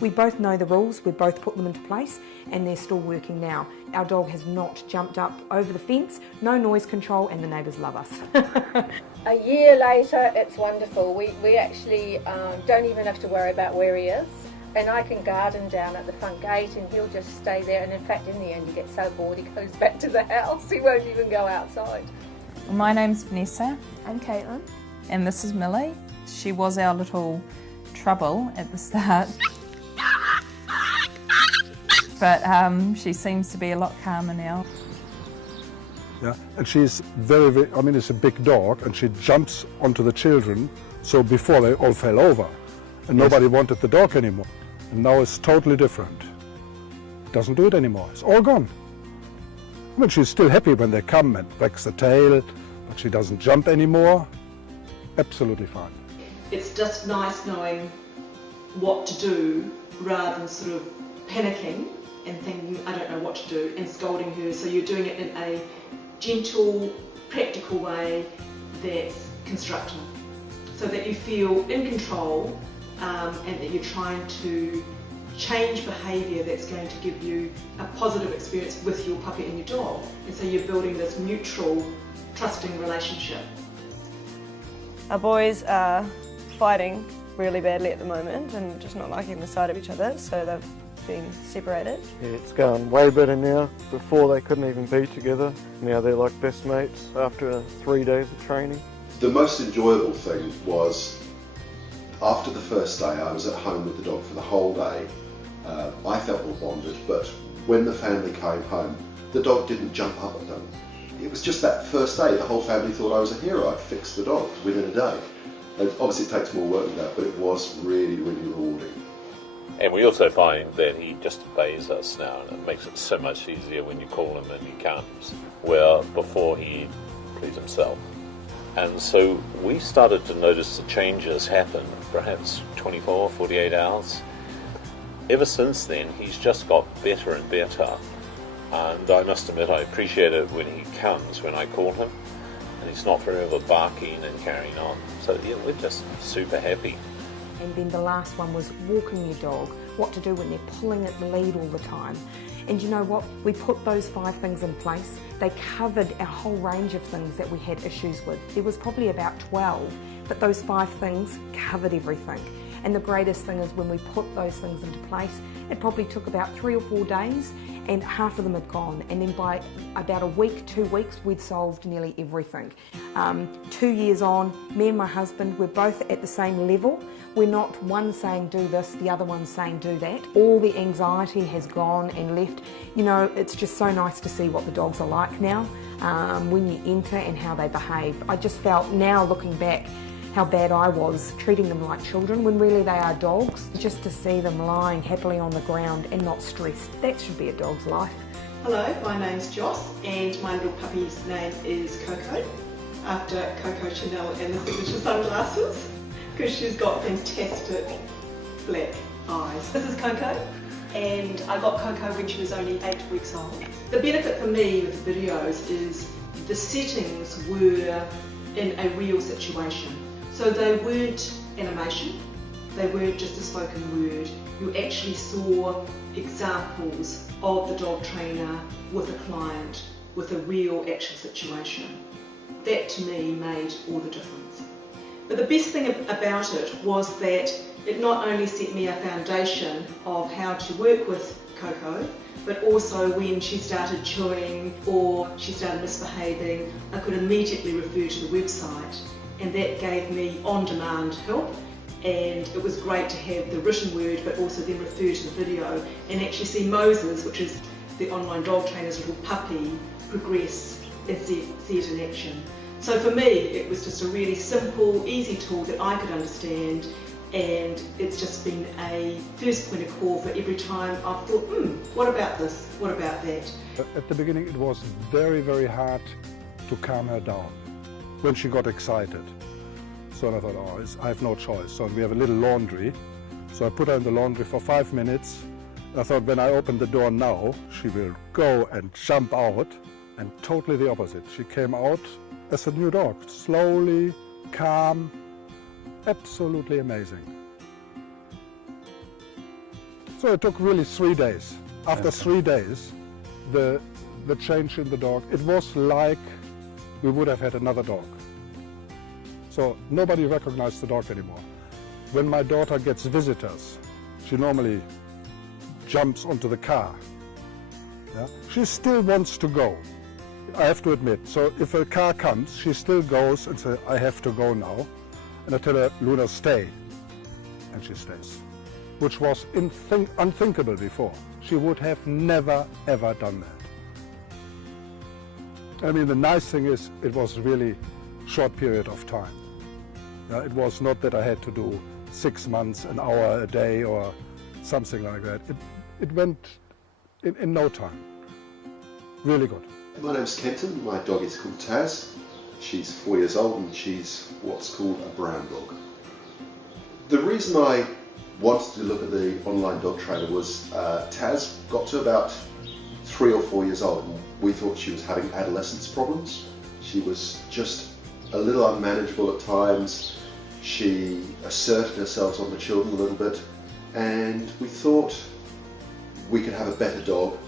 We both know the rules, we both put them into place, and they're still working now. Our dog has not jumped up over the fence, no noise control, and the neighbours love us. A year later, it's wonderful. We actually don't even have to worry about where he is. And I can garden down at the front gate and he'll just stay there. And in fact, in the end, he gets so bored, he goes back to the house. He won't even go outside. My name's Vanessa. I'm Caitlin. And this is Millie. She was our little trouble at the start. But she seems to be a lot calmer now. Yeah, and she's very, I mean, it's a big dog, and she jumps onto the children, so before they all fell over, and nobody wanted the dog anymore. And now it's totally different. Doesn't do it anymore, it's all gone. I mean, she's still happy when they come and wags the tail, but she doesn't jump anymore. Absolutely fine. It's just nice knowing what to do rather than sort of panicking and thinking, I don't know what to do, and scolding her. So you're doing it in a gentle, practical way that's constructive, so that you feel in control and that you're trying to change behaviour that's going to give you a positive experience with your puppy and your dog. And so you're building this mutual, trusting relationship. Our boys are fighting really badly at the moment and just not liking the sight of each other, so they've been separated. Yeah, it's going way better now. Before they couldn't even be together. Now they're like best mates after 3 days of training. The most enjoyable thing was after the first day I was at home with the dog for the whole day. I felt more bonded, but when the family came home, the dog didn't jump up at them. It was just that first day the whole family thought I was a hero. I'd fixed the dog within a day. And obviously it takes more work than that, but it was really, really rewarding. And we also find that he just obeys us now, and it makes it so much easier when you call him and he comes, where before he please himself. And so we started to notice the changes happen, perhaps 24, 48 hours. Ever since then, he's just got better and better. And I must admit, I appreciate it when he comes, when I call him, and he's not forever barking and carrying on. So yeah, we're just super happy. And then the last one was walking your dog, what to do when they're pulling at the lead all the time. And you know what? We put those 5 things in place. They covered a whole range of things that we had issues with. There was probably about 12, but those 5 things covered everything. And the greatest thing is when we put those things into place, it probably took about 3 or 4 days and half of them had gone. And then by about a week, 2 weeks, we'd solved nearly everything. 2 years on, me and my husband, we're both at the same level. We're not one saying do this, the other one saying do that. All the anxiety has gone and left. You know, it's just so nice to see what the dogs are like now when you enter and how they behave. I just felt now looking back how bad I was treating them like children when really they are dogs. Just to see them lying happily on the ground and not stressed, that should be a dog's life. Hello, my name's Joss and my little puppy's name is Coco, after Coco Chanel and the signature sunglasses, because she's got fantastic black eyes. This is Coco, and I got Coco when she was only 8 weeks old. The benefit for me with the videos is the settings were in a real situation. So they weren't animation, they weren't just a spoken word. You actually saw examples of the dog trainer with a client with a real actual situation. That to me made all the difference. But the best thing about it was that it not only set me a foundation of how to work with Coco, but also when she started chewing or she started misbehaving, I could immediately refer to the website, and that gave me on-demand help. And it was great to have the written word but also then refer to the video and actually see Moses, which is the online dog trainer's little puppy, progress and see it in action. So for me it was just a really simple, easy tool that I could understand, and it's just been a first point of call for every time I've thought, what about this, what about that? At the beginning it was very, very hard to calm her down when she got excited. So I thought, oh, I have no choice. So we have a little laundry. So I put her in the laundry for 5 minutes. I thought when I open the door now, she will go and jump out, and totally the opposite. She came out as a new dog, slowly, calm, absolutely amazing. So it took really 3 days. After 3 days, the change in the dog, it was like we would have had another dog. So nobody recognized the dog anymore. When my daughter gets visitors, she normally jumps onto the car. Yeah? She still wants to go, I have to admit. So if a car comes, she still goes and says, I have to go now. And I tell her, Luna, stay. And she stays, which was unthinkable before. She would have never, ever done that. I mean, the nice thing is, it was really short period of time. It was not that I had to do 6 months, an hour a day or something like that. It went in no time. Really good. My name's Kenton. My dog is called Taz. She's 4 years old and she's what's called a brown dog. The reason I wanted to look at the online dog trainer was Taz got to about 3 or 4 years old and we thought she was having adolescence problems. She was just a little unmanageable at times. She asserted herself on the children a little bit and we thought we could have a better dog.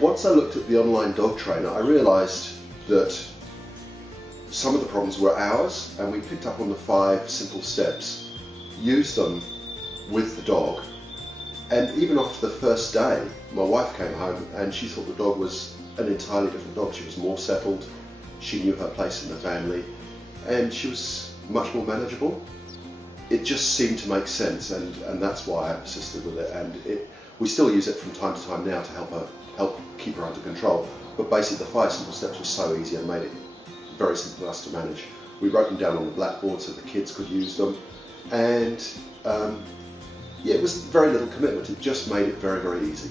Once I looked at the online dog trainer, I realised that some of the problems were ours and we picked up on the 5 simple steps, used them with the dog, and even after the first day my wife came home and she thought the dog was an entirely different dog. She was more settled, she knew her place in the family and she was much more manageable. It just seemed to make sense and that's why I persisted with it, and we still use it from time to time now to help keep her under control. But basically the 5 simple steps were so easy and made it very simple for us to manage. We wrote them down on the blackboard so the kids could use them, and yeah, it was very little commitment. It just made it very, very easy.